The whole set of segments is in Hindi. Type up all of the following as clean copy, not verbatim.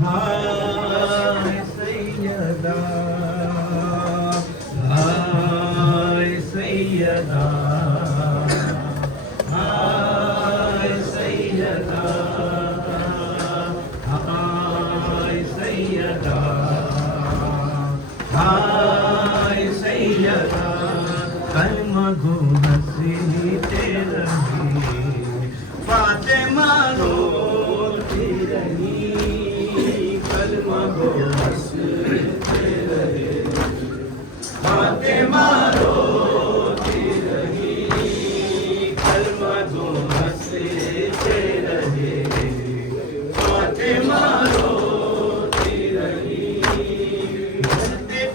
हाय सैयदा, हाय सैयदा, हाय सैयदा, हाय सैयदा, हाय सैयदा। कलमा गो हंसते रही, फातिमा रोती रही, कलमा गो हंसते रहे, फातिमा रोती रही, कलमा गो हंसते रहे, फातिमा रोती रही।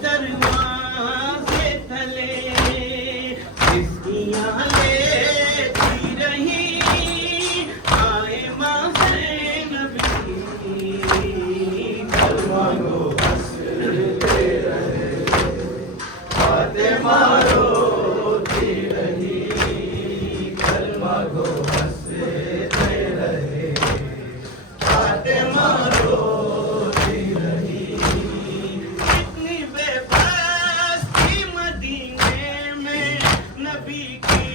दरवाजे तले किसकियां लेती रही, आए माँ ज़ैनबी, कलमा गो हंसते रहे, फातिमा रोती रही, कलमा गो हंसते रहे, फातिमा रोती रही। कितनी बेबस थी मदीने में नबी की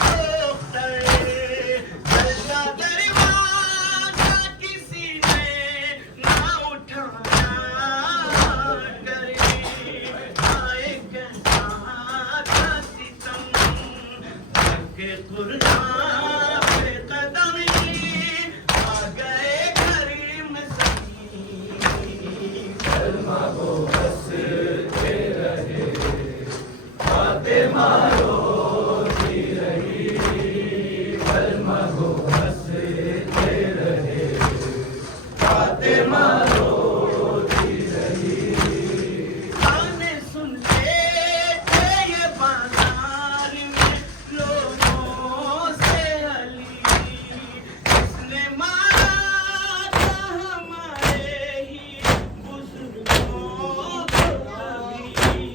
दोस्तर, जलता दरवाजा किसी ने ना उठाया करे, आए कैसा था सितम, के कुर्ना पे कदम आ गए घर में सही, कलमा गो हंसते रहे, फातिमा रोती रही, कलमा गो हंसते रहे, फातिमा रोती रही। गाने सुनते थे ये बाजार में लोगों से अली, इसने मारा था हमारे ही बुजुर्गों को अली,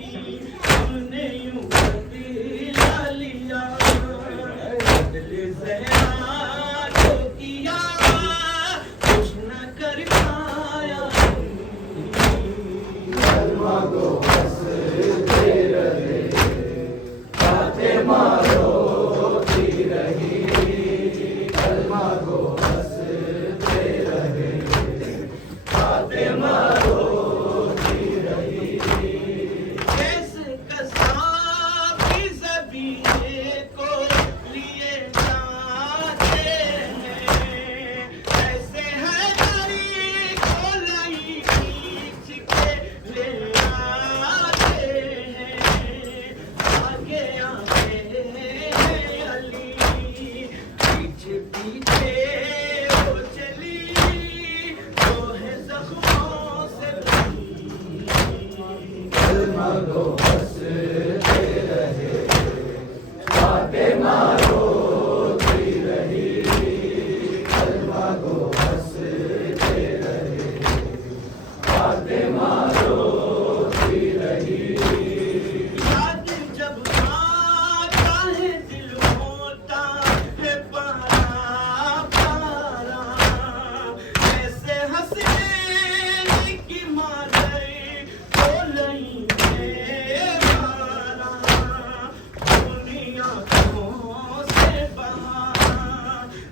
हमने यूं बदला लिया, बदले ज़हरा को किया, कुछ न कर पाया, कलमा गो हंसते रहे, फातिमा रोती रही, कलमा गो हंसते रहे, फातिमा रोती रही। कैसे कसाब की ज़बीने को लिए जाते हैं, ऐसे हैदरी को लाई खींच के ले आते हैं, आगे आते हैं अली, पीछे पीछे वो चली, जो है ज़ख्मों से भरी, कलमा गो हंसते रहे, फातिमा रोती रही, कलमा गो हंसते रहे, फातिमा रोती रही। याद जब आता है दिल होता है पारा पारा, ऐसे हंसने की मारे तो नहीं है मारा, दुनिया आँखों से बहा,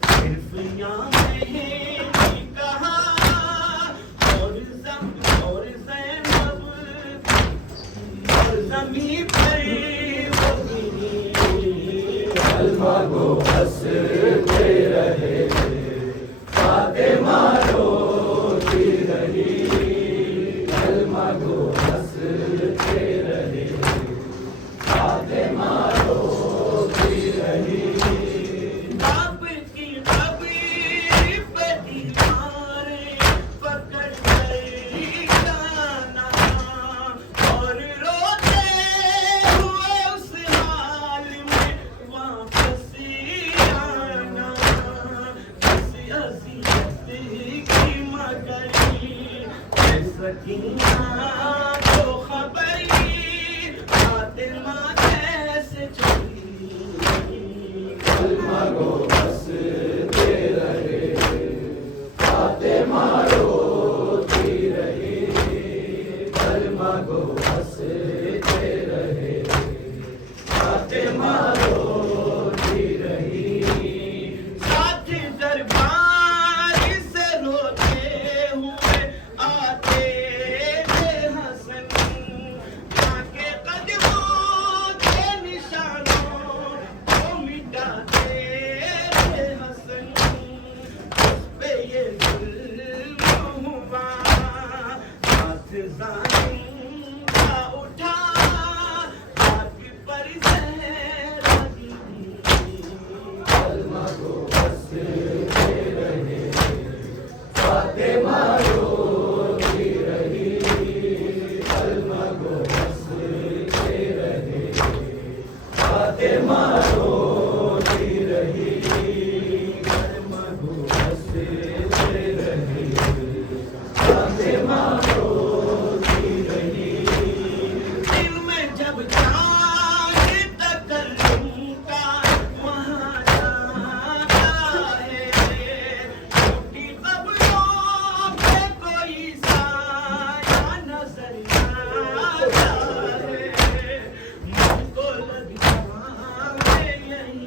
सिर्फ यहाँ नहीं कहा, और ज़ैनब और ज़मीं पर वो गिरी, कलमा गो हंसते रहे, फातिमा रोती रही, कलमा गो हंसते रहे, फातिमा रोती रही। बाप की कब्र पे दीवारें पकड़ गई जाना, और रोते हुए उस हाल में वापस आना, किसी अज़ियत की मगरी सकीना को खबरी, फातिमा कैसे चली, कलमा गो हंसते रहे, फातिमा रोती जालिम का उठा आग पर सहरा दी। कलमा को हंसते रहे फातिमा रोती रही, कलमा को हंसते रहे फातिमा रोती रही, कलमा को हंसते रहे फातिमा रोती रही। दिल में जब जाए तकल्लुम का वहाँ जाता है, टूटी कब्रों पे कोई साया नजर आता है, मुझको लगता है यही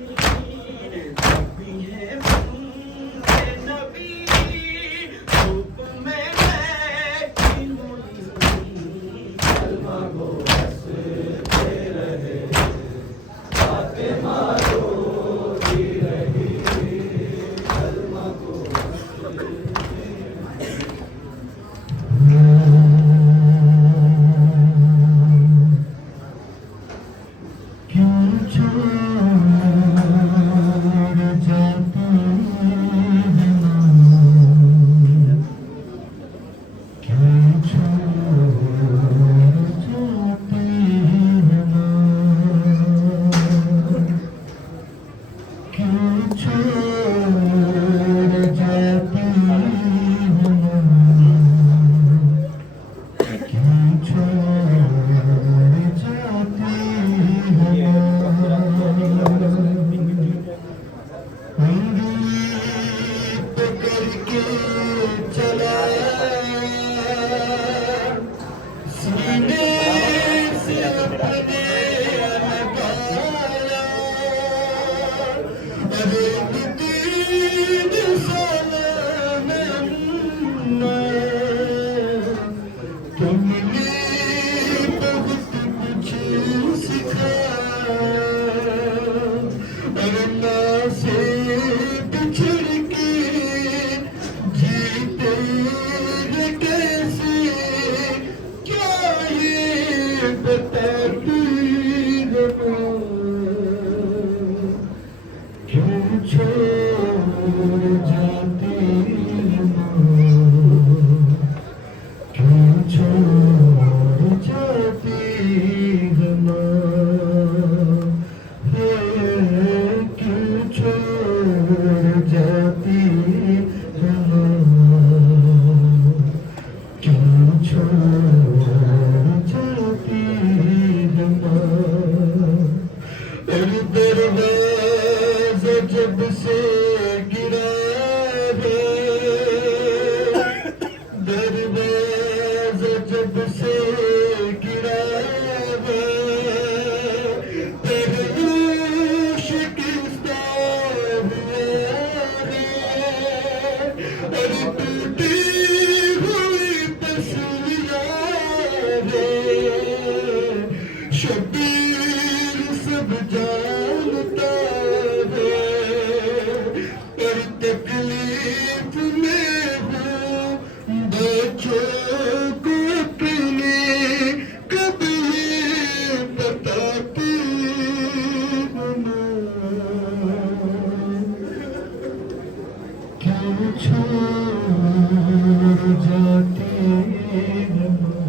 नबी है मुझे नबी, धूप में बैठी हुई कलमा को हंसते रहे फातिमा रोती रही, कलमा को क्यों छोड़ जाती है माँ, क्यों छोड़ जाती है माँ, क्यों छोड़ जाती है माँ, क्यों छोड़ जाती है उंगली पकड़ के चलाया सीने से अपने लगाया, अरे तीन साल में तुमने बहुत कुछ सिखाया, अल्लाह से बिछड़ के जीते हैं कैसे, क्या ये बताती है माँ, क्यों छोड़ जाती है माँ, क्यों छोड़ जाती है माँ, क्यों छोड़ जाती है माँ, क्यों छोड़ जाती है माँ। और दरवाज़ा जब से गिरा है, दरवाज़ा जब से गिरा है, तेरे शिकस्ता हुआ है, अरे टूटी हुई तस्वीरें हैं, शबीर सब जानता है, पर तकलीफ में हूँ बच्चों को अपने कभी बताती हूँ माँ, क्यों छोड़ जाती है माँ,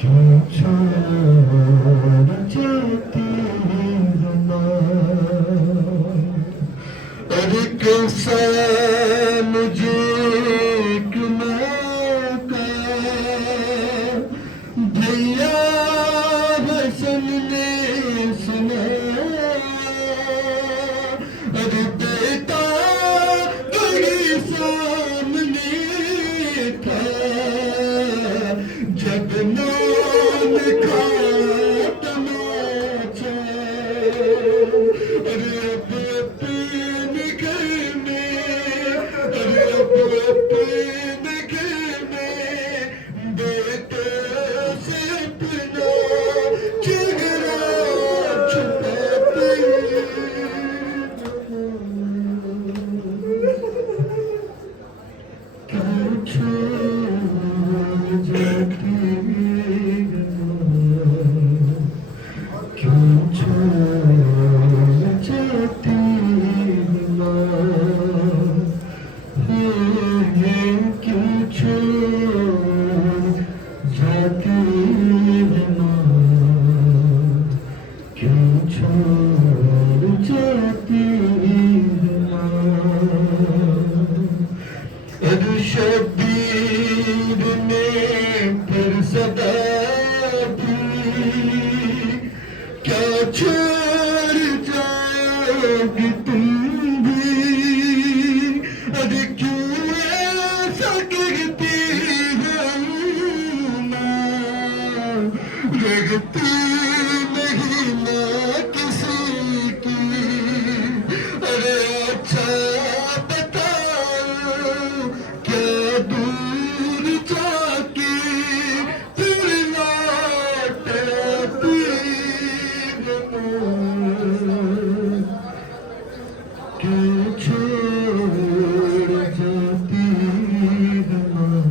क्यों छोड़ जाती है माँ, अरे कैसा मुझे क्यों मौका भैया हसन ने सुनाया, अरे बेटा तेरे सामने था जब नून का तमाचा, अरे अब अपने घर में, अरे अब अपने घर में बेटे से अपना चेहरा छुपाते क्यों छोड़ छोड़ जाओगी तुम भी, अरे क्यों ऐसा करती हो माँ, लगती नहीं ना किसी की, अरे अच्छा बताओ क्या दूर जाके फिर लौट आती हो, क्यों छोड़ जाती हो माँ,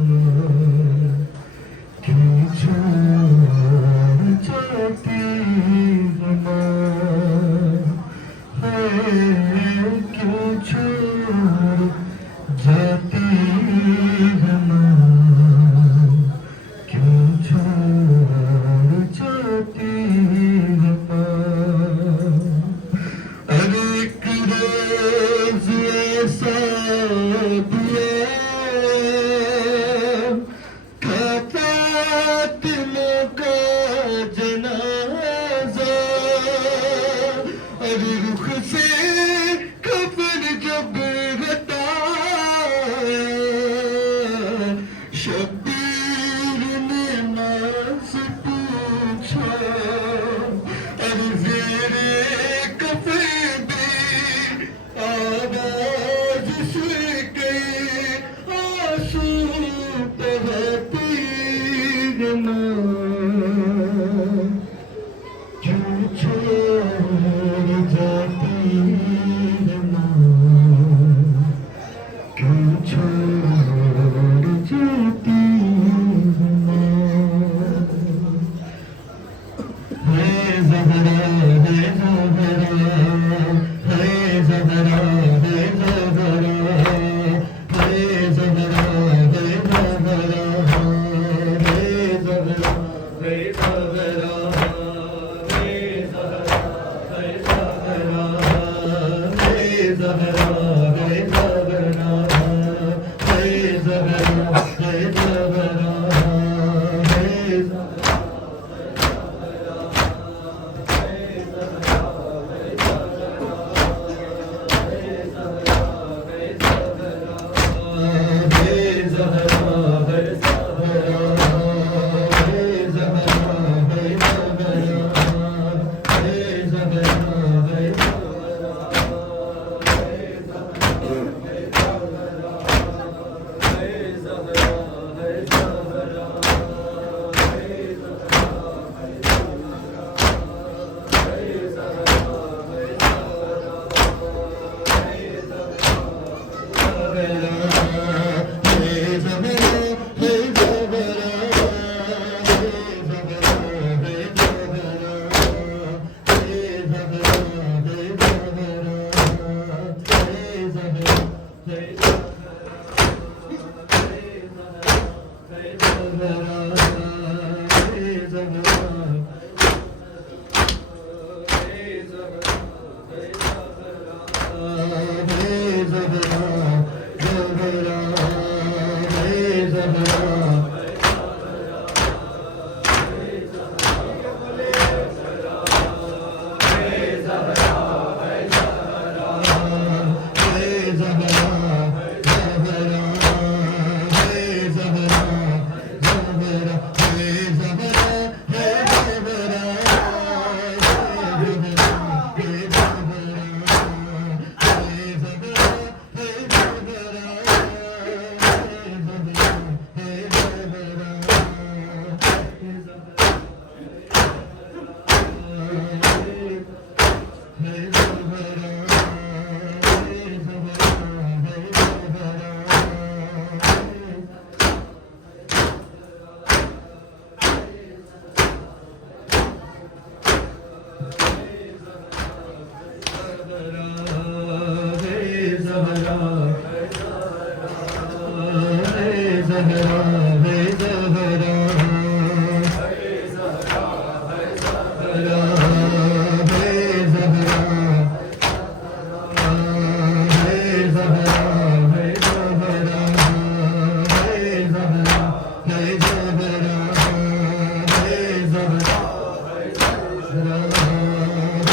क्यों छोड़ जाती हो माँ, हाय क्यों छोड़ जाती हो माँ, क्यों छोड़ जाती हो माँ। अरे एक रोज ऐसा दिया था फातिमा का जनाजा, अरे रुख से कफन जब हटाया, शब्बीर ने माँ से पूछा, अरे ज़ेरे कफ़न भी आवाज़ से कई आंसू बहाती है माँ, क्यों छोड़ जाती है माँ, क्यों छोड़ जाती है माँ। है ज़हरा है ज़हरा, है ज़हरा है ज़हरा, है ज़हरा है ज़हरा, है ज़हरा है ज़हरा, है ज़हरा है ज़हरा, है ज़हरा है ज़हरा, है ज़हरा है ज़हरा, है ज़हरा।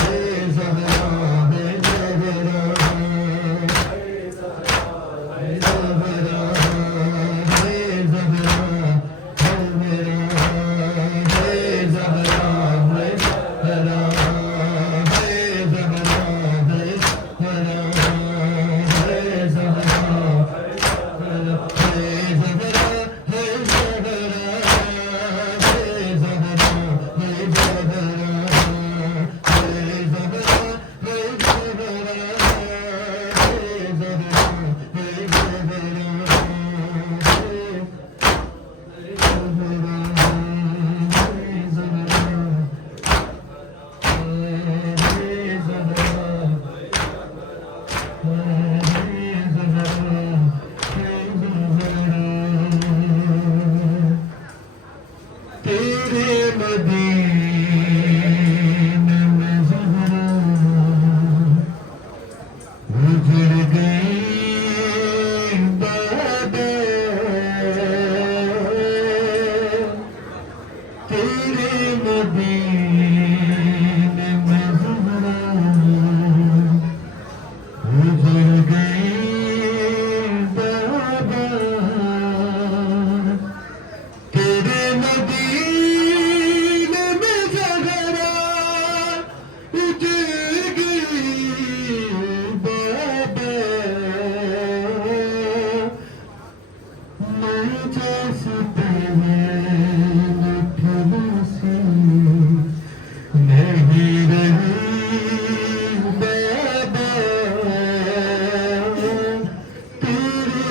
जैसे मीठी नहीं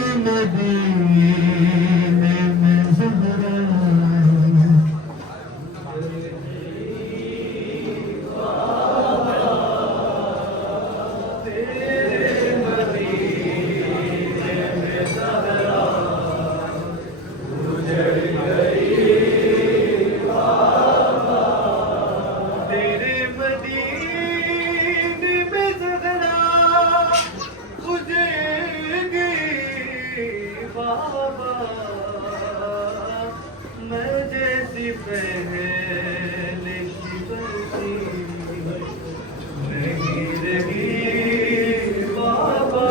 रही बाबा तेरे मदीने में ज़हरा तेरे मदीने में ज़हरा उजड़ गई बाबा मैं जैसी पहले की बरसी नहीं रही बाबा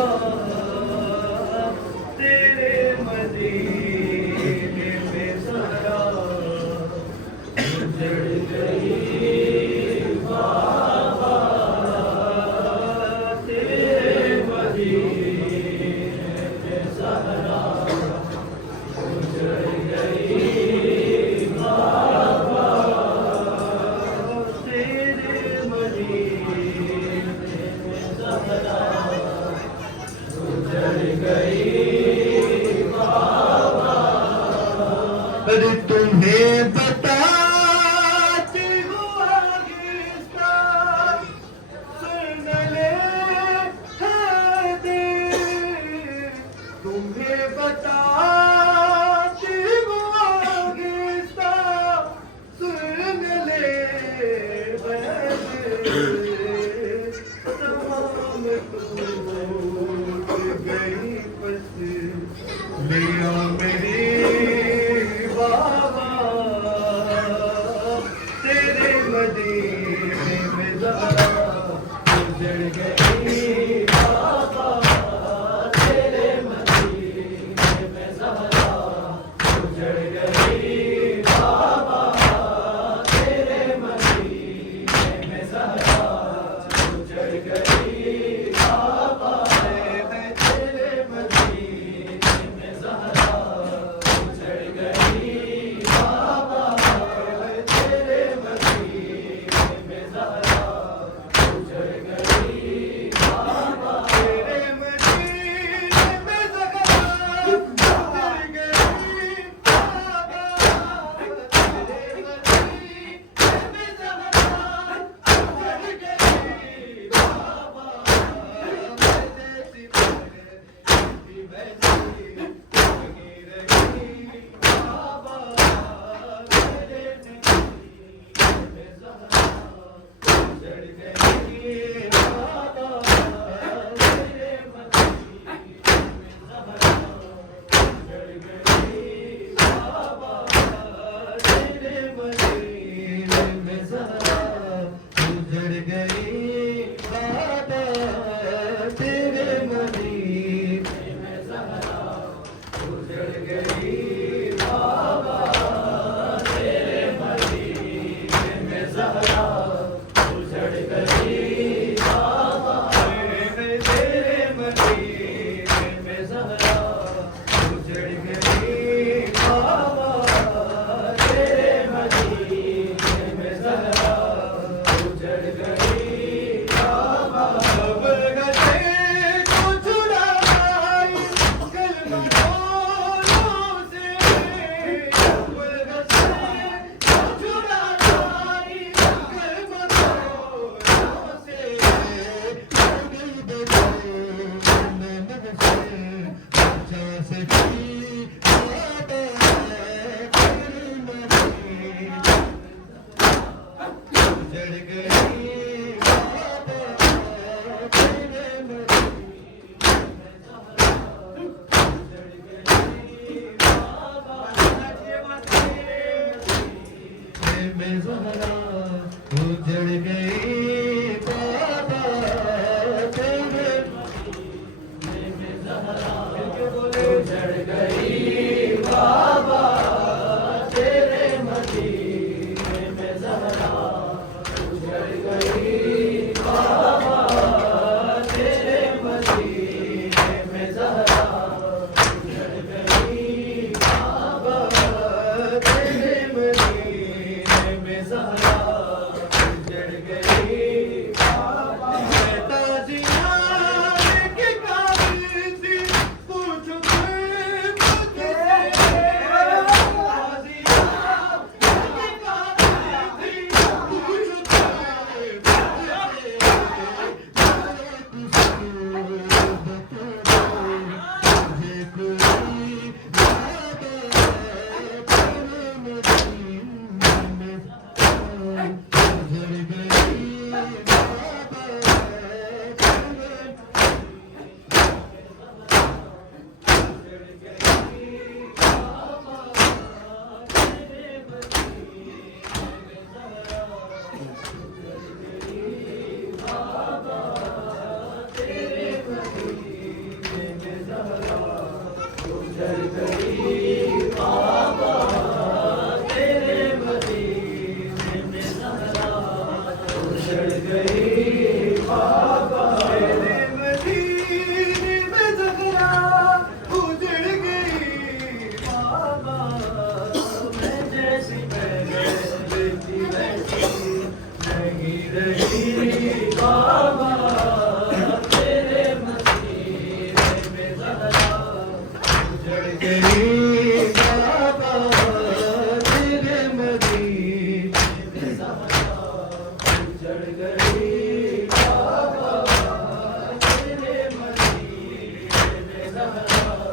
तेरे मदीने में ज़हरा उजड़ गई बाबा तेरे मदीने में ज़हरा उजड़ गई बाबा तेरे मदीने में ज़हरा उजड़ गई बाबा अरे तुम्हें बताती हूँ आगिस्ता सुन ले है दिल तुम्हें बताती हूँ आगिस्ता सुन ले है दिल तमाम टूट गई बस लिया मेरी बाबा तेरे मदीने में ज़हरा उजड़ गई बाबा तेरे मदीने में ज़हरा उजड़ गई बाबा तेरे मदीने में ज़हरा उजड़ गई बाबा तेरे मदीने में ज़हरा उजड़ गई बाबा तेरे मदीने में ज़हरा उजड़ गई बाबा तेरे मदीने में ज़हरा उजड़ गई बाबा तेरे मदीने में ज़हरा उजड़ गई बाबा जैसी पहले वैसी नहीं रही बाबा तेरे मदीने में ज़हरा उजड़ गई बाबा तेरे मदीने में ज़हरा उजड़ गई बाबा तेरे मदीने में ज़हरा उजड़ गई बाबा तेरे मदीने में ज़हरा उजड़ गई बाबा तेरे मदीने में ज़हरा उजड़ गई बाबा तेरे मदीने में ज़हरा उजड़ गई बाबा तेरे मदीने में ज़हरा उजड़ गई बाबा बरगदे को छुड़ाई कलमा बोलों से बरगदे को छुड़ाई कलमा बोलों से उजड़ गई बाबा तेरे में ज़हरा उजड़ गई बाबा तेरे में ज़हरा उजड़ गई बाबा तेरे मदीने में ज़हरा उजड़ गई बाबा तेरे मदीने में ज़हरा उजड़ गई बाबा बाबा मैं जैसी पहले थी वैसी नहीं रही बाबा तेरे मसीने में ज़हरा उजड़ गई बाबा तेरे मदीने में ज़हरा उजड़ गई बाबा तेरे मदीने में ज़हरा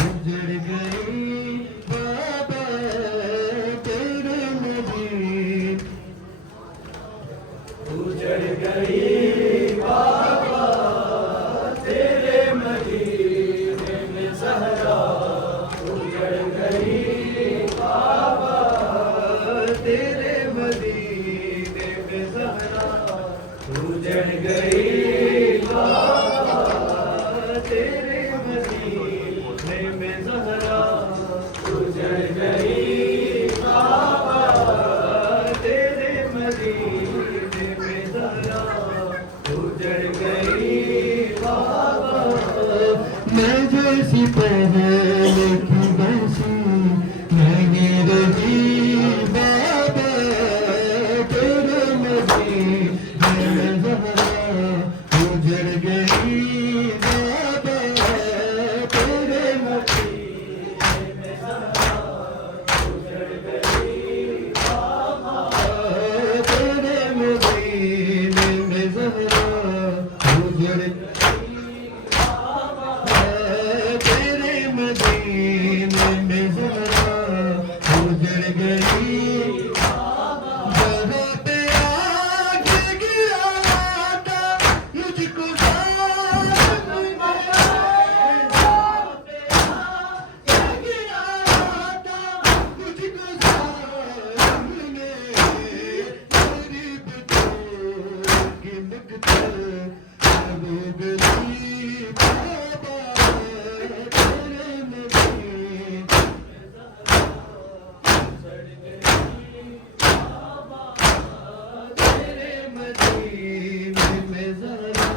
उजड़ गई बाबा उजड़ गई बाबा तेरे मदीने में ज़हरा उजड़ गई बाबा तेरे मदीने में ज़हरा उजड़ गई बाबा तेरे मदीने में ज़हरा उजड़ गई बाबा तेरे मदीने में ज़हरा उजड़ गई बाबा मैं जैसी पहले थी वैसी नहीं रही बाबा तेरे मदीने में ज़हरा उजड़ गई बाबा तेरे मदीने में ज़हरा उजड़ गई बाबा तेरे मदीने में ज़हरा उजड़ तेरे मदीने में ज़हरा उजड़ गई जहाँ पे आग गिरा था मुझको सामने जहाँ पे आग गिरा था मुझको सामने गरीब तो की मुक्तल हो गई बाबा तेरे मदीने तेरे मदीने में ज़हरा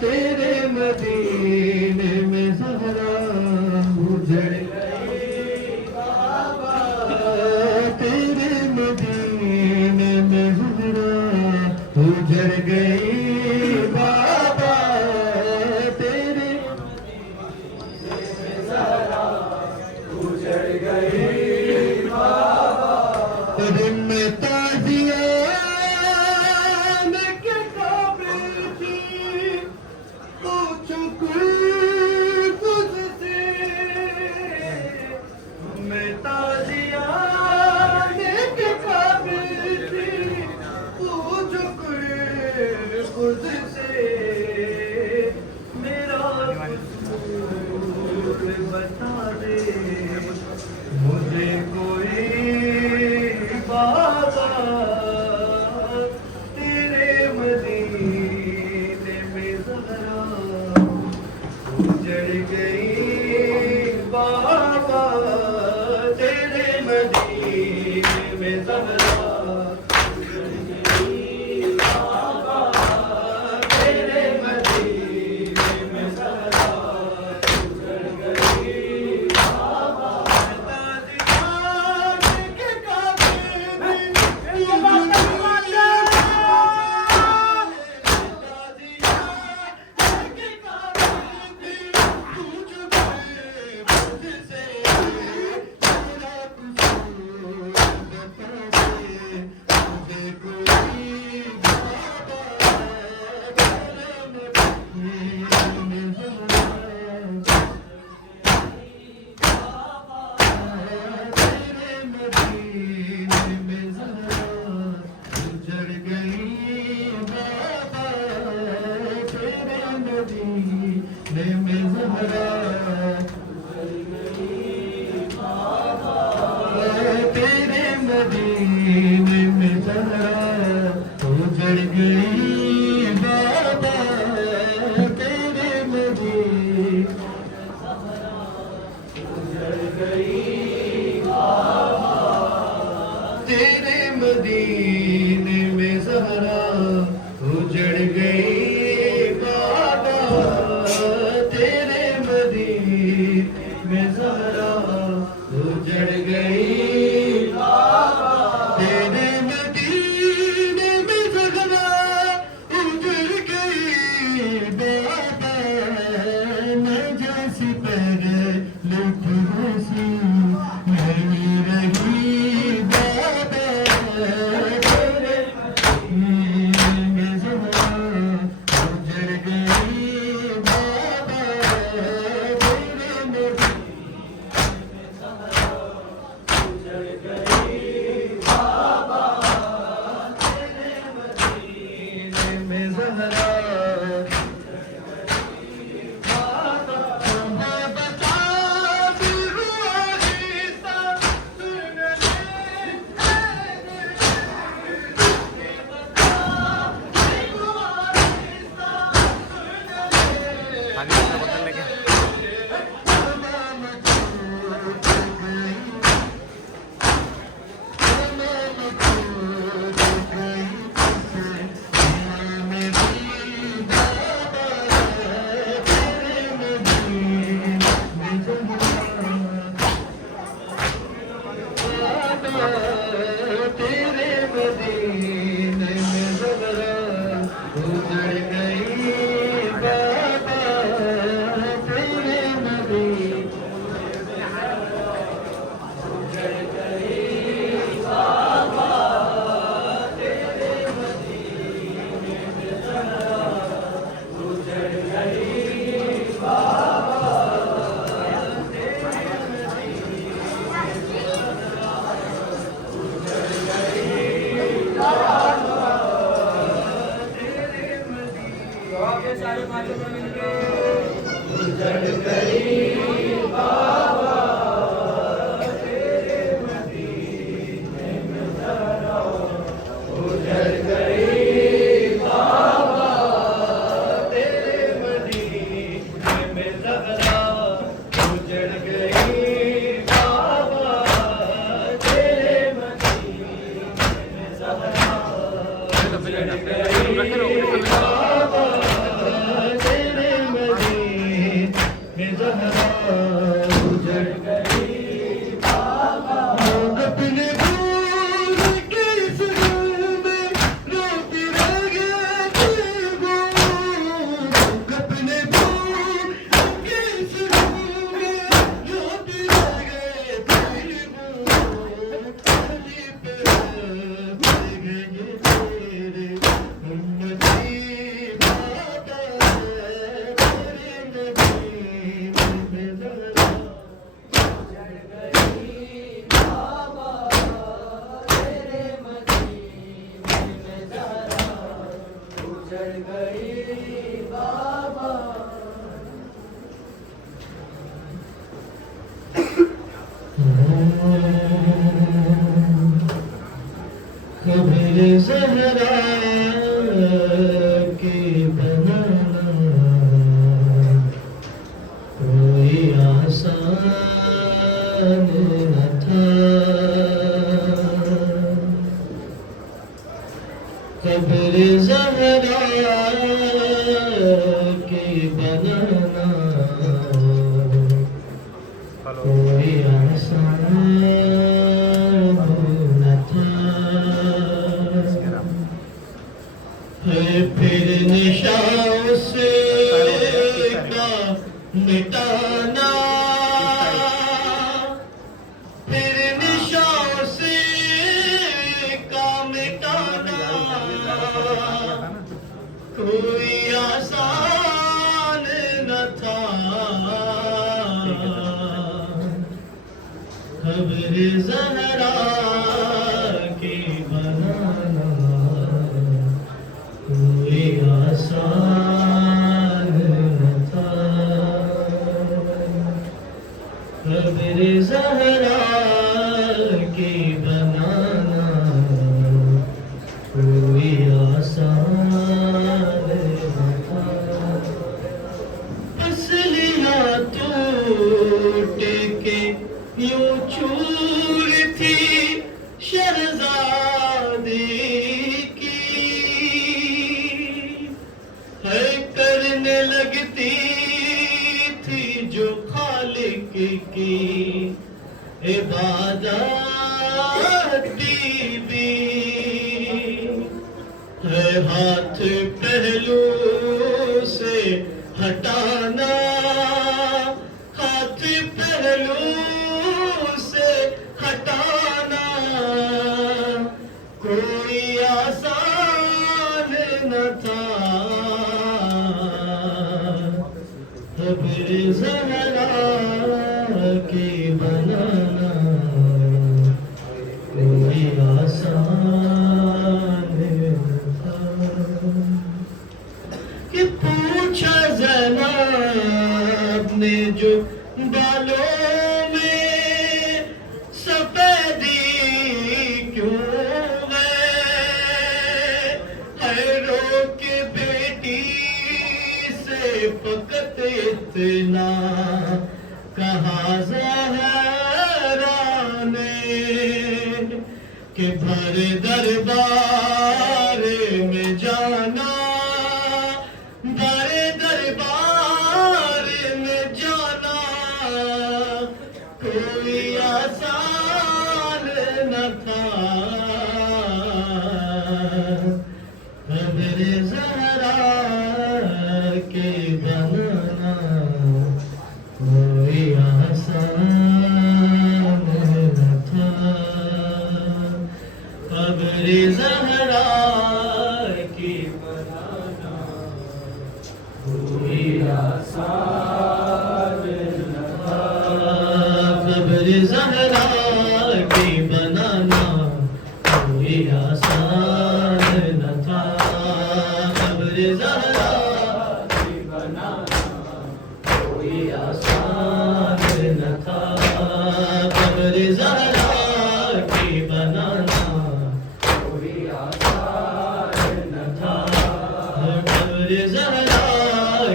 तेरे मदीने में ज़हरा उजड़ गई बाबा तेरे मदीने में ज़हरा उजड़ गई बाबा तेरे ज़हरा उजड़ गई बाबा दिन में ताज़िया में के काबिल थी पूछो कुछ से मैं ताज़िया में के काबिल थी पूछो खुद से मेरा कसूर बता दे मुझे कोई बाबा तेरे मदीने में ज़हरा उजड़ गई बाबा तेरे मदीने में ज़हरा उजड़ गई बाबा तेरे मदीने में ज़हरा उजड़ गई बाबा ताज़िया के काबिल तेरे मदीने में ज़हरा उजड़ गई बाबा, तेरे मदीने में ज़हरा उजड़ गई बाबा, तेरे मदीने में ज़हरा उजड़ गई बाबा, मैं जैसी पहले खुशी नहीं रही बाबा, तेरे मदीने में ज़हरा उजड़ गई बाबा, तेरे मदीने में ज़हरा तुम्हें बता दूँ आहिस्ता सुन तेरे मदीने में ज़हरा उजड़ गई बाबा, तेरे मदीने सारे पांचों में मिलके उजड़ गई बाबा, उजड़ गई बाबा, तेरे मदीने में ज़हरा उजड़ गई बाबा, तेरे मदीने में ज़हरा उजड़ गई बाबा, तेरे मदीने में ज़हरा उजड़ गई बाबा, लोग अपने भूल के इस दिल में रोती रह गए थे वो, लोग अपने भूल के इस दिल में रोती रह गए थे वो, अली पे पड़ गए तेरे उम्मती बाबा, तेरे मदीने में ज़हरा उजड़ गई बाबा। कब्र ज़हरा की बनाना कोई आसान न था, कब्र ज़हरा की बनाना कोई आसान न था, फिर निशान से का मिटाना, फिर निशान से का मिटाना कोई आसान न था, कब्र ज़हरा की बनाना कोई आसान न था, कब्र ज़हरा की बनाना कोई आसान आजादी की है करने लगती थी जो खालिक की इबादत भी है हाथ पहलू से हटाना हाथ पहलू से हटाना कोई आसान न था फिर ज़हरा की बनाना कोई आसान न था कि पूछा ज़ैनब ने जो बालों में सफेदी क्यों है रोक बेटी से फकत इतना कहा ज़हरा ने कि भर दरबार में जाना भर दरबार में जाना कोई आसान न था खबर ज़हरा के बनाना कोई आसान न था खबर ज़हरा की बनाना कोई आसान न था खबर ज़हरा की बनाना कोई आसान न था खबर ज़हरा की बनाना कोई आसान न था खबर ज़हरा की बनाना कोई आसान न था खबर ज़हरा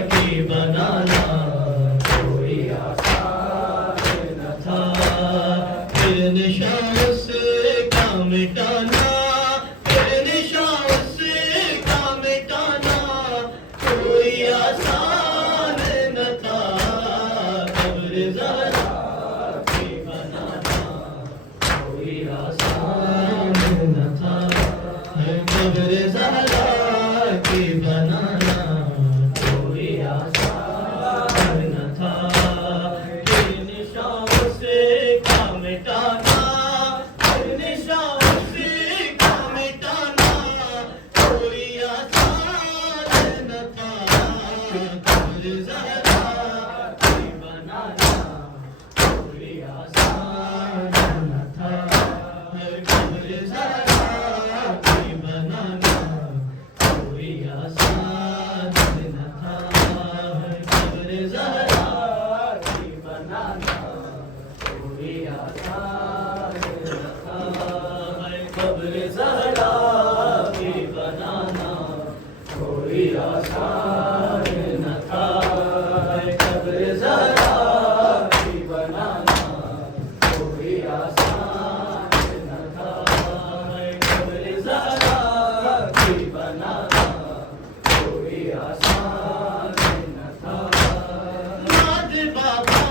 की बनाना कोई आसान न था फिर निशान से का मिटाना फिर निशान से का मिटाना कोई आसान न था खबर ज़हरा की बनाना कोई आसान न था खबर ज़हरा की बनाना कोई आसान न था फिर निशान से का मिटाना फिर निशान से का मिटाना कोई आसान न था खबर ज़हरा की बनाना कोई आसान न था खबर ज़हरा की बनाना कोई आसान न था खबर ज़हरा की बनाना कोई आसान न था खबर ज़हरा की बनाना कोई आसान न था खबर ज़हरा की बनाना कोई आसान न था खबर ज़हरा की बनाना कोई आसान न था नाद बाबा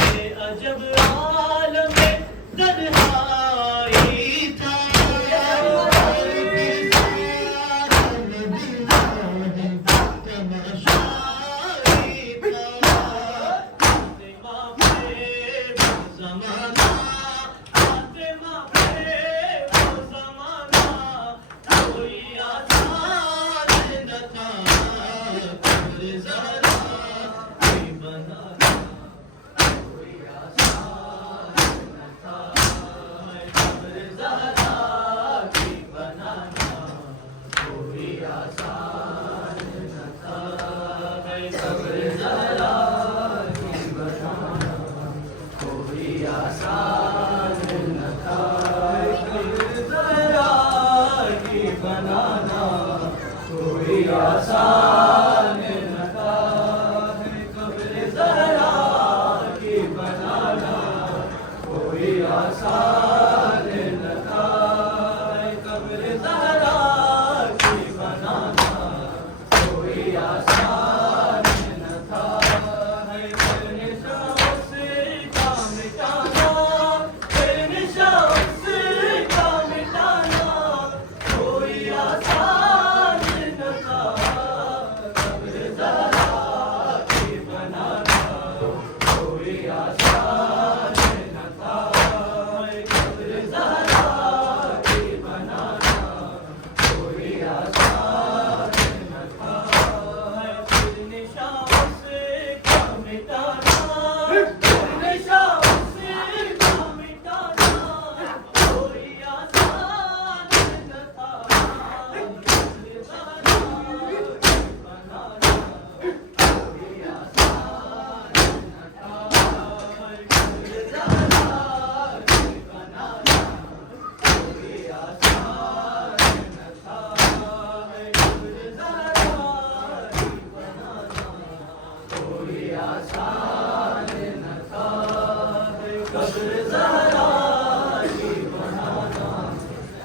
के अजब आलम में तन्हाई था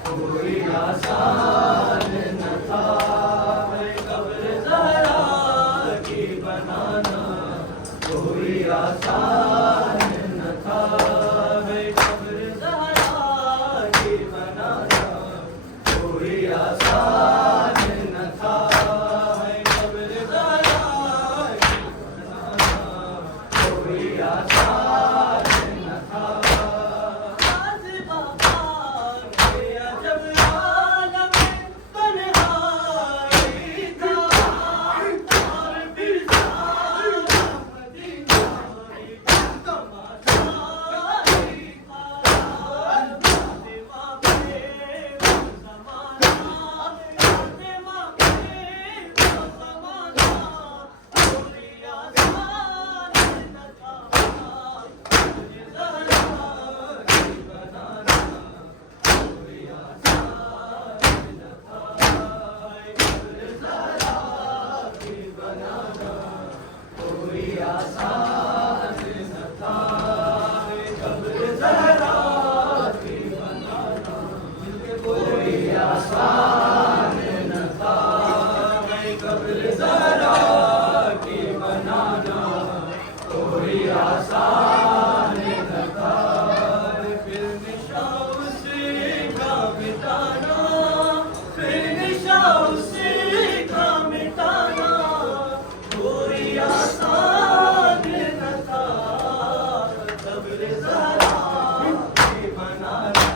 कोई आसान न था है कब्र ज़हरा की बनाना, कोई आसान न था है कब्र ज़हरा की बनाना, कोई आसान न था है कब्र ज़हरा की बनाना, कोई आसान न था। आज बाबा के अजब आलम तन्हाई था, और फिर सारा मदीना तमाशा ही था। फातिमा पे वो ज़माना, फातिमा पे वो ज़माना, कोई आसान न था कब्र ज़हरा की बनाना, कोई आसान न था कब्र ज़हरा की बनाना, कोई आसान न था कब्र ज़हरा की बनाना, कोई आसान न था कब्र ज़हरा की बनाना, कोई आसान न था। फिर निशा उसी का मिटाना, फिर निशा उसी का मिटाना, कोई आसान न था कब्र ज़हरा की बनाना,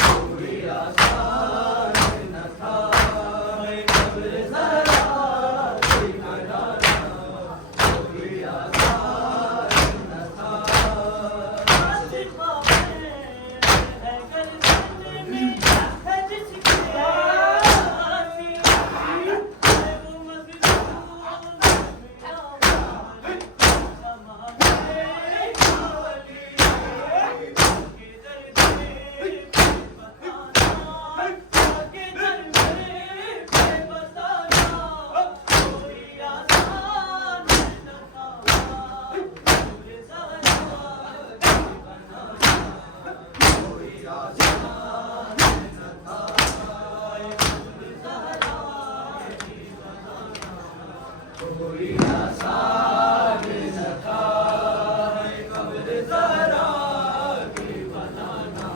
कोई आसान न था कब्र ज़हरा की बनाना, कोई आसान न था। फातिमा में है गर्दन में है जिसके आसी, है वो मज़लूम मेरा वाली, ज़माने का वली, के दर्द में बताना, के दर्द में बताना, कोई आसान न था कब्र ज़हरा की बनाना, कोई आसान न था कब्र ज़हरा की बनाना,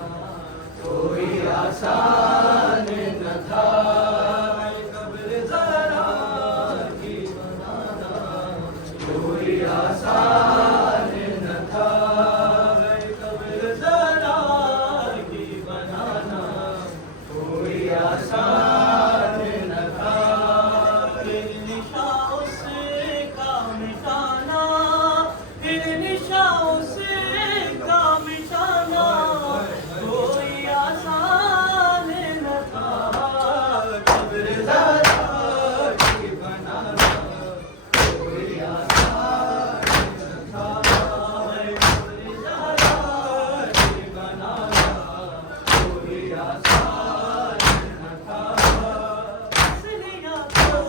कोई आसान न था कब्र ज़हरा की बनाना, कोई आसान न था कब्र ज़हरा की बनाना, कोई आसान न था कब्र ज़हरा की बनाना, कोई आसान न था। फिर निशा उसी का मिटाना, फिर निशा उसी का मिटाना, कोई आसान न था कब्र ज़हरा की बनाना, कोई आसान न था कब्र ज़हरा की बनाना, कोई आसान न था। असलिया तो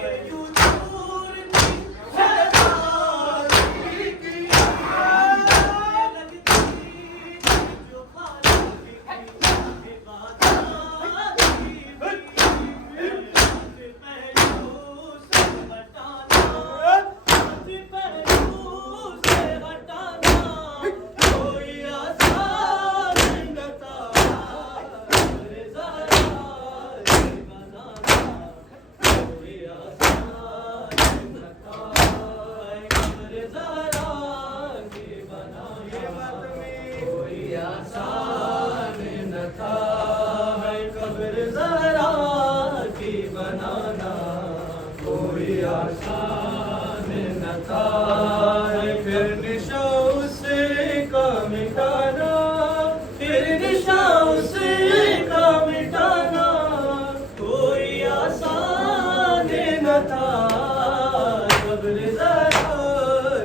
के यूं दूर थी, शहज़ादी की लगती जो खाली की इबादत थी, पहलू से हटाना, पहलू से हटाना, कोई आसान न था कब्र ज़हरा की बनाना, कोई आसान न था कब्र ज़हरा की बनाना, कोई आसान न था कब्र ज़हरा की बनाना, कोई आसान न था। फिर निशा उसी का मिटाना, फिर निशा उसी का मिटाना, कोई आसान न था कब्र ज़हरा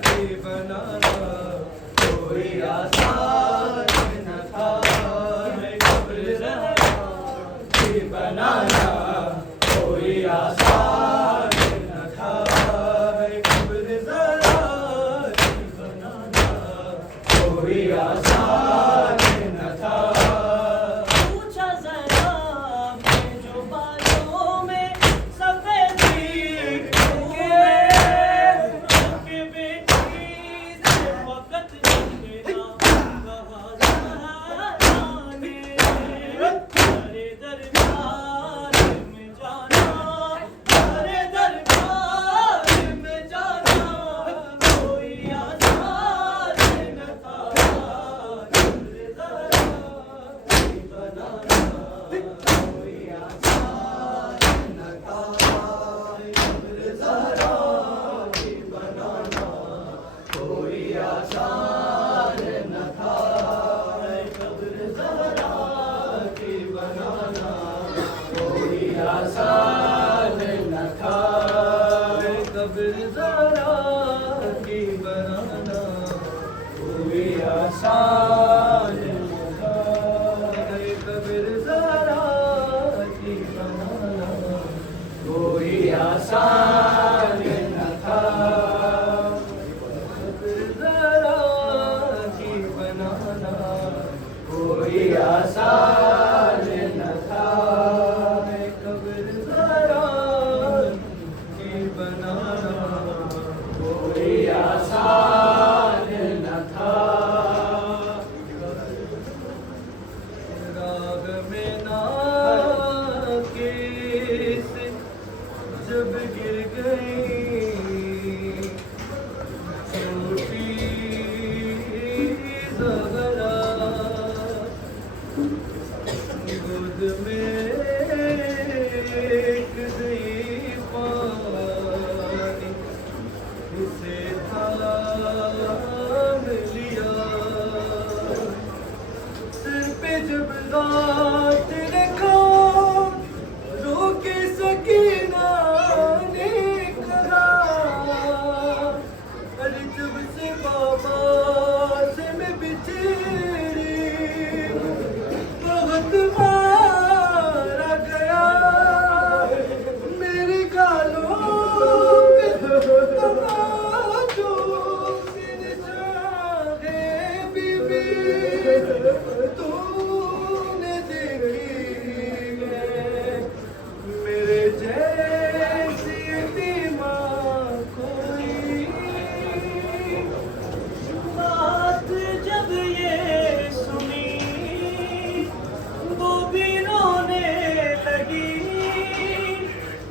की बनाना, कोई आसान न था कब्र ज़हरा की बनाना, कोई आसान न था कब्र ज़हरा की बनाना, कोई आसान न था। पूछा दरबार में जाना, तेरे दरबार में जाना कोई आसान न था। कब्र ज़रा की बनाना कोई आसान न था। कब्र ज़रा की बनाना कोई आसान न था। कब्र ज़रा की बनाना कोई आसान न था। कब्र ज़रा की बनाना कोई आसान न था। कब्र ज़रा की बनाना कोई आसान न था। कब्र ज़रा की बनाना कोई आसान न था। कब्र ज़रा की बनाना कोई आसान न था। राग में नाकिस जब गिर गई, छोटी ज़हरा गोद में एक दी पानी, उसे थाम लिया। सिर पे जब लात रखा, रोके सकीना ने कहा, अरे जब से बाबा से मैं बिछड़ी, बहुत मारा गया। मेरे गालों पे तमाचों के निशान हैं बीबी, तूने देखी है मेरे जैसी यतीमा कोई। बात जब ये सुनी वो भी रोने लगी,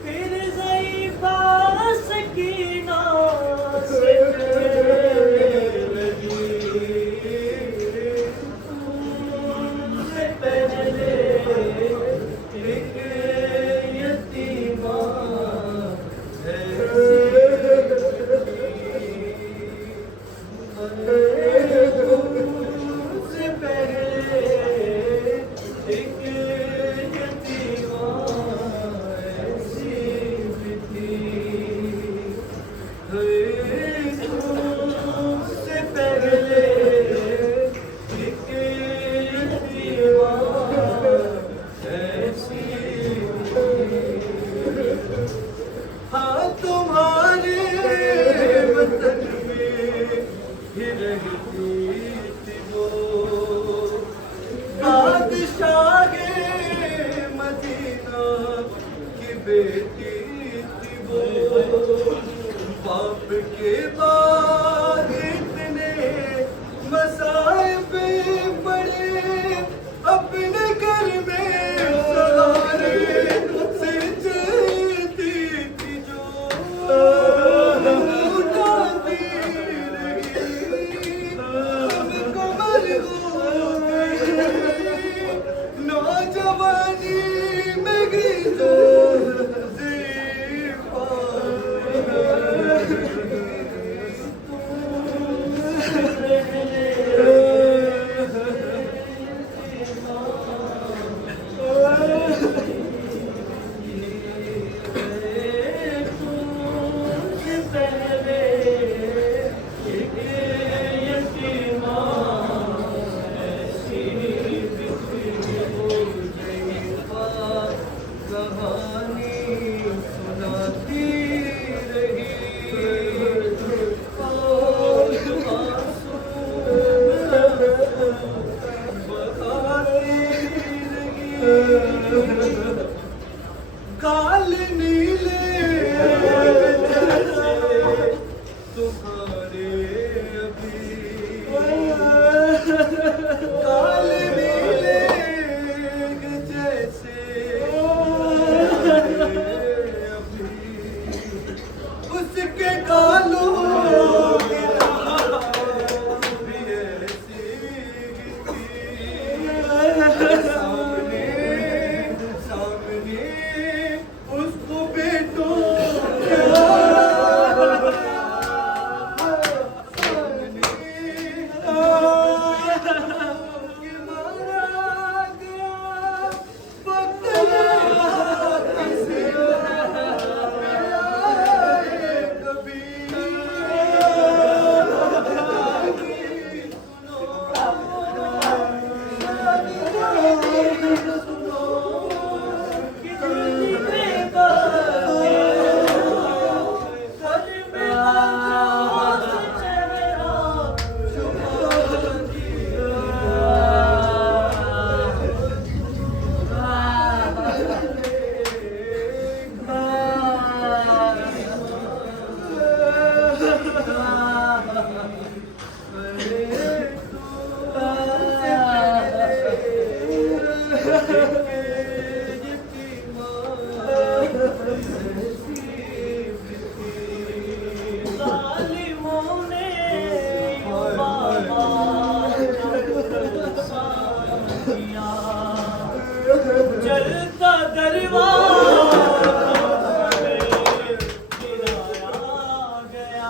फिर ज़ईफ़ा सकीना से कहने लगी, तुमसे पहले एक यतीमा तुमसे पहले एक यतीमा ऐसी भी थी। तुमसे पहले एक यतीमा ऐसी भी थी। हाँ तुम्हारे वतन में ही रहती थी वो, बादशाहे मदीना की बेटी थी वो। बाप के बाद इतने मसाइब पड़े, अपने घर में सहारे से चलती थी जो, उठाती रही कमर हो गई। नौजवानी में गई तो काल नीले तुम्हारे अभी, काल नीले जैसे जलता दरबार गिराया गया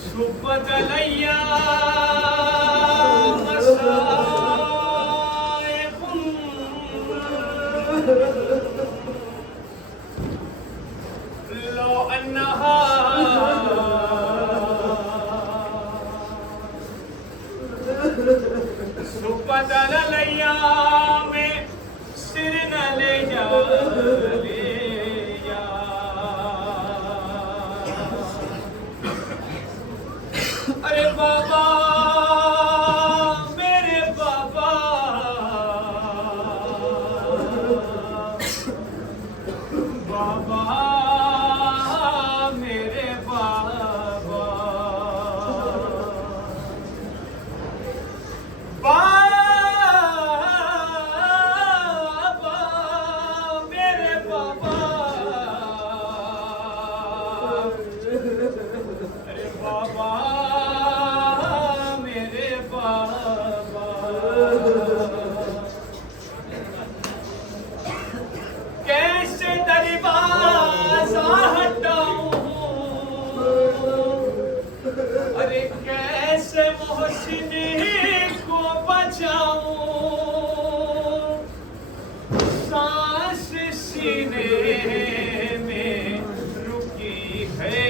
सुबदलैया लो अन्नहा सुबदलैया में सिर न ले जा अरे बाबा मेरे बाबा बाबा मेरे बाबा बाबा मेरे बाबा अरे बाबा कैसे दरवाजा हटाऊं अरे कैसे मोहसिनी को बचाऊं सांस सीने में रुकी है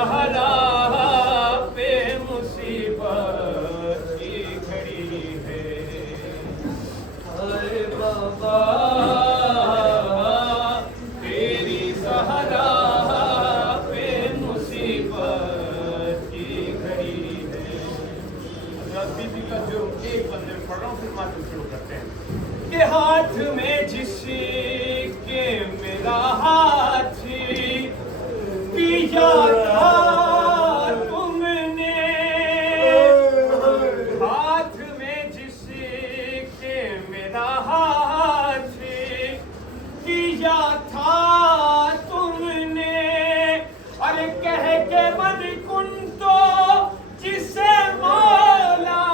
सहरा पे मुसीबत की घड़ी है। हाय बाबा तेरी सहरा पे मुसीबत की घड़ी है। बीबी का जो एक बंदे में पढ़ रहा हूँ, फिर मातम शुरू करते हैं कि हाथ में जिसके मेरा हाथ पिया था तुमने, हाथ में जिसके मेरा हाथ पिया था तुमने, अरे कह के मन कुन तो जिसे मौला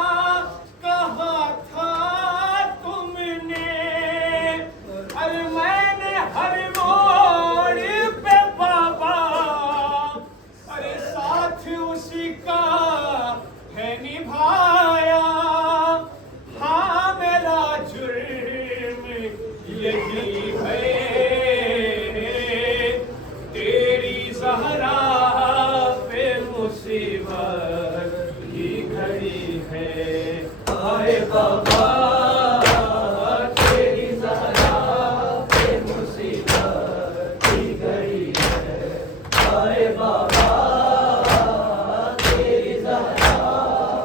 कहा था तुमने, अरे मैंने हर मोड़ पे बाबा अरे साथ उसी का है निभाया। हाँ मेरा जुर्म यही है, तेरी ज़हरा पे मुसीबत की घड़ी है। हाय बाबा तेरी ज़हरा पे मुसीबत की घड़ी है। हाय बाबा तेरी ज़हरा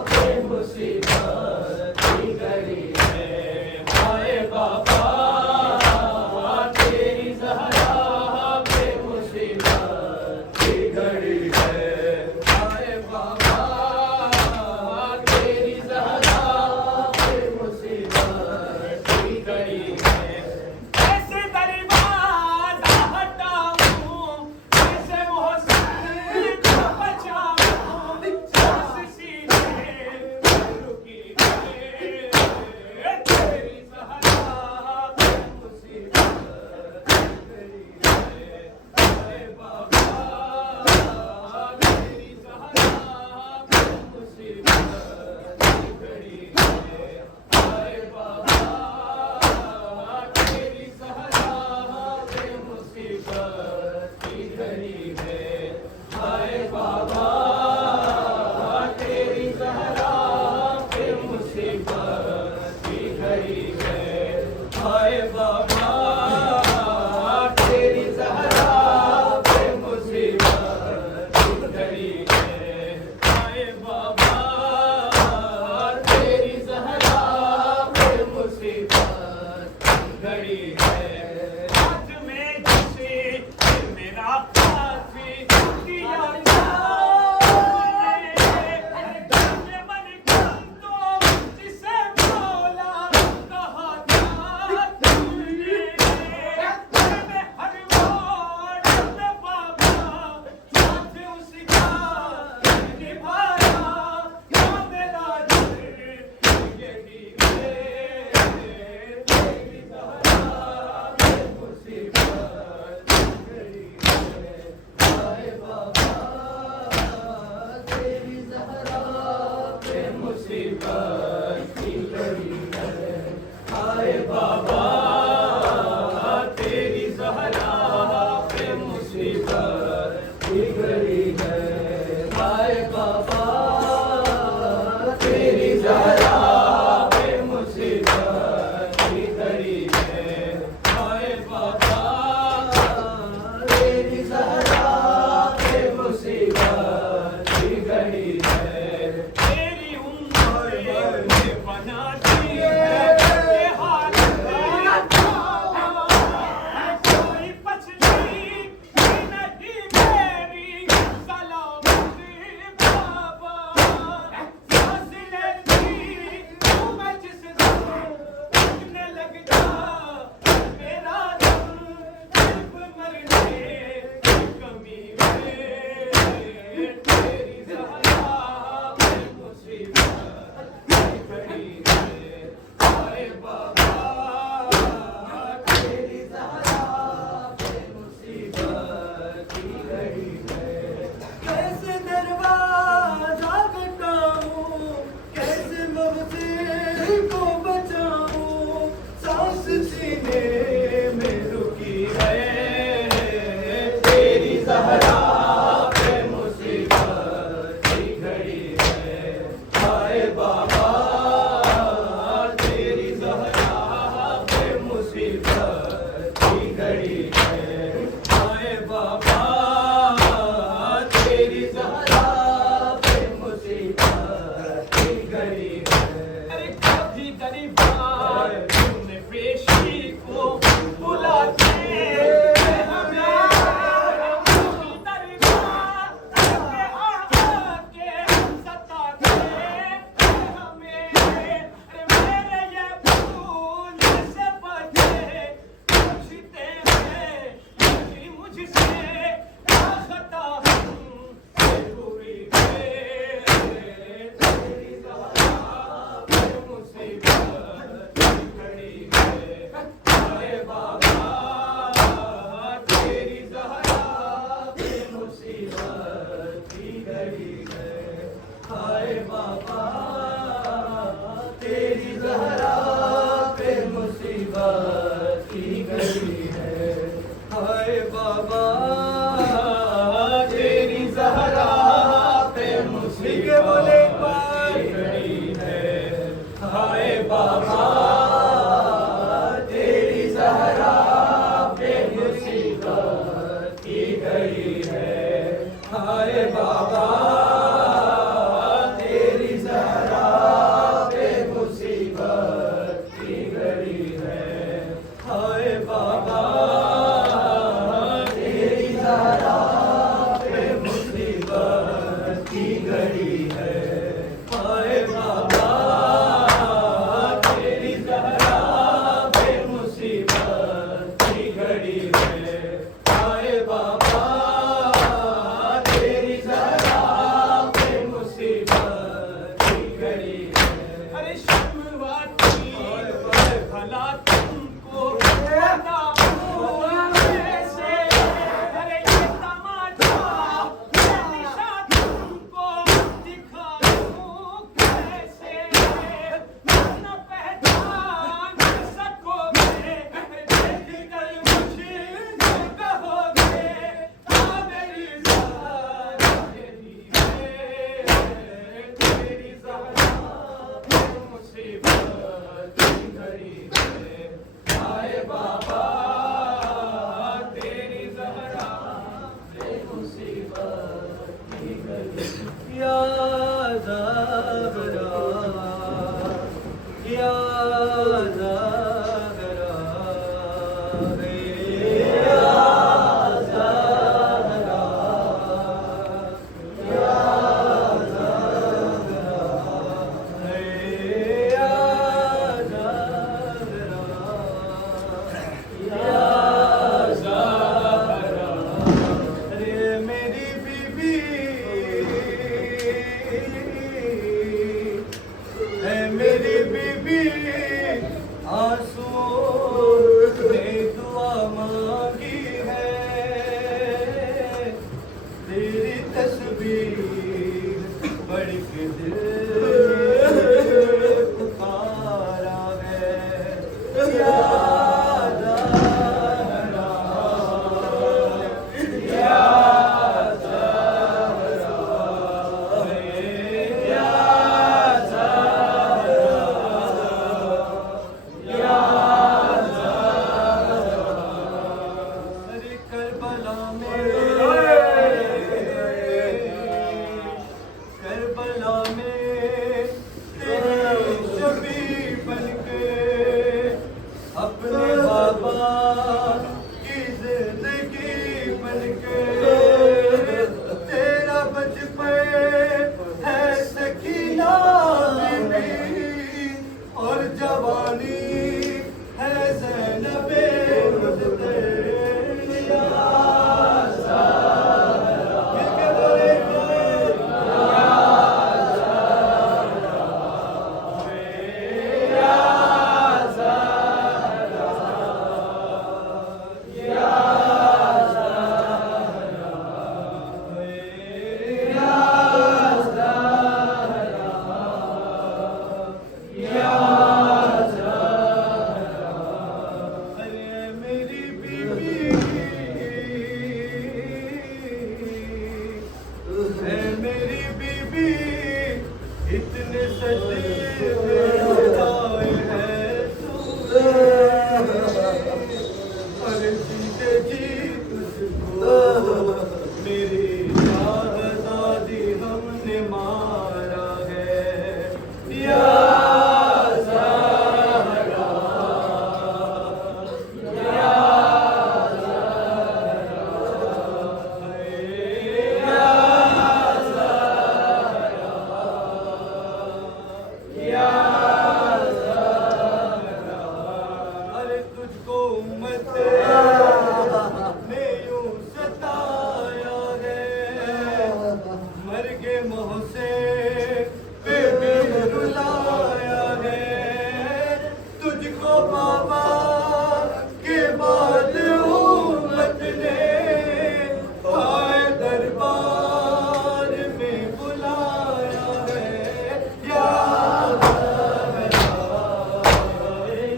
पे मुसीबत की घड़ी है। हाय बाबा तेरी ज़हरा पे मुसीबत की घड़ी है। हाय बाबा तेरी ज़हरा पे मुसीबत की घड़ी है। ऐसे दरवाज़ा हटाऊं, ऐसे मोहसिन को बचाऊं, सांस सीने रुकी है। तेरी ज़हरा पे मुसीबत की घड़ी है। हाय बाबा तेरी ज़हरा पे मुसीबत की घड़ी है। हाय बाबा तेरी ज़हरा पे मुसीबत की घड़ी है। हाय बाबा तेरी ज़हरा पे मुसीबत की घड़ी है। हाय बाबा तेरी ज़हरा पे मुसीबत की घड़ी है। हाय बाबा तेरी ज़हरा पे मुसीबत की घड़ी है। हाथ में जिसे मेरा हाथ दिया था तुमने, मन कुन तो जिसे मौला कहा था तुमने, मैंने हर मोड़ पे बाबा साथ उसका निभाया। हाँ मेरा जुर्म यही है, तेरी ज़हरा पे मुसीबत की घड़ी है। हाय बाबा तेरी ज़हरा पे मुसीबत की घड़ी है। हाय बाबा तेरी ज़हरा पे मुसीबत की घड़ी है। हाय बाबा तेरी ज़हरा पे मुसीबत की घड़ी है। हाय बाबा तेरी ज़हरा पे मुसीबत की घड़ी है। तेरी उम्र बनाती है ये हाल कोई पछली नहीं मेरी सलामत बाबा। बाबा तेरी ज़हरा पे मुसीबत की घड़ी है। हाय बाबा तेरी ज़हरा पे मुसीबत की घड़ी है। हाय बाबा तेरी ज़हरा पे मुसीबत की घड़ी है। हाय बाबा तेरी ज़हरा पे मुसीबत की घड़ी है। अरे शर्मवाती भला तुमको बताऊं कैसे। अरे ये तमाचा ये निशा तुमको दिखाऊं कैसे। न पहचान सकोगे देख कर मुझे कहोगे हाँ मेरी ज़हरा तेरी है। तेरी ज़हरा पे मुसीबत की घड़ी है। हाय बाबा तेरी ज़हरा पे मुसीबत की घड़ी। या ज़हरा या ज़हरा रे या ज़हरा या ज़हरा रे या ज़हरा या ज़हरा रे मेरी बीबी है मेरी बीबी आंसुओं ने दुआ मांगी है। तेरी तस्वीर पढ़ के दिल पुकारा है। या ज़हरा या ज़हरा या अरे करबला में तेरी छवि बनके अपने बाबा की जिंदगी बनके तेरा बचपन है सकीना बीबी और जवानी है ज़ैनबे मुज़्ज़फ़र। या ज़हरा मिलके बोलेंगे या ज़हरा या ज़हरा या ज़हरा या ज़हरा या अरे मेरी बीबी है मेरी बीबी इतने सदमे आए है तू। अरे जीते जी तुझको मेरी शाहज़ादी हमने मारा है। या ज़हरा या ज़हरा या ज़हरा या ज़हरा अरे तुझको उम्मत ने यूं सताया है। मर्गे मोह से पे भी रुलाया है। तुझको बाबा के बाद उम्मत ने आए दरबार में बुलाया है। या ज़हरा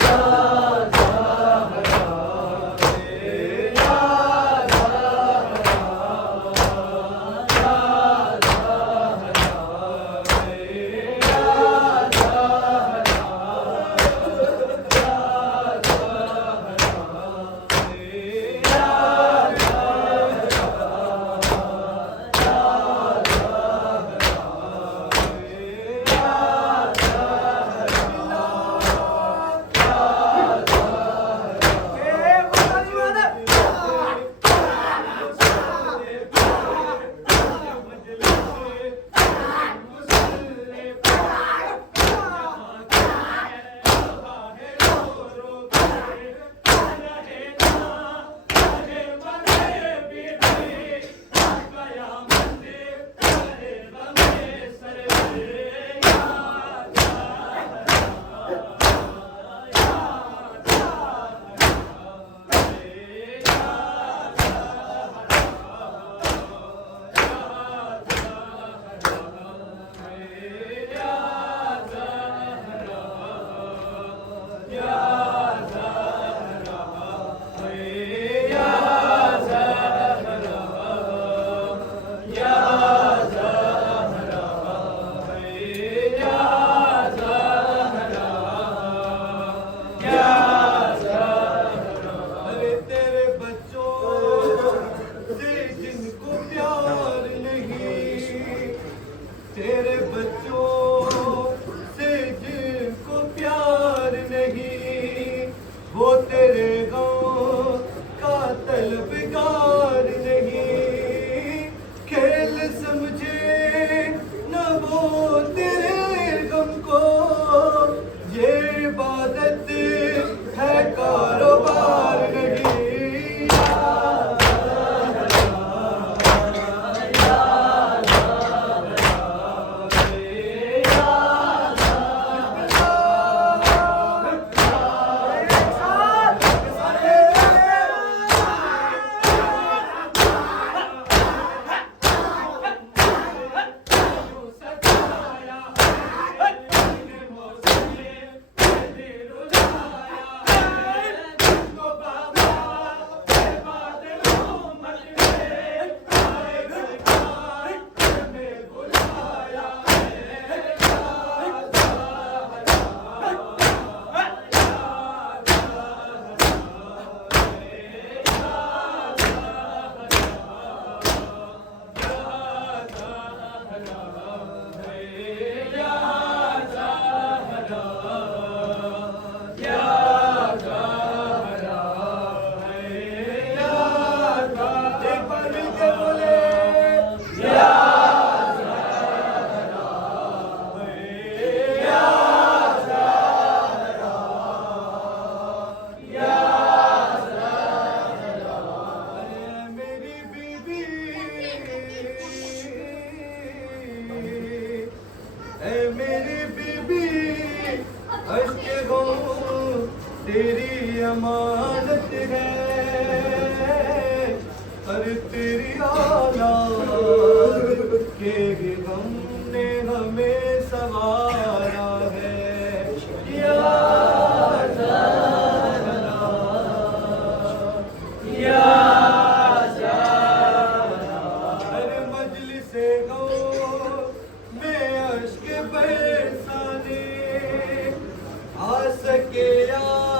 या ज़हरा या ज़हरा या ज़हरा मेरी बीबी ऐ मेरी बीबी अश्के गो तेरी अमानत है और तेरी औलाद के गम ने हमें सवारा है या हर मजलिसे गो में अश्क बरसाने आ सके या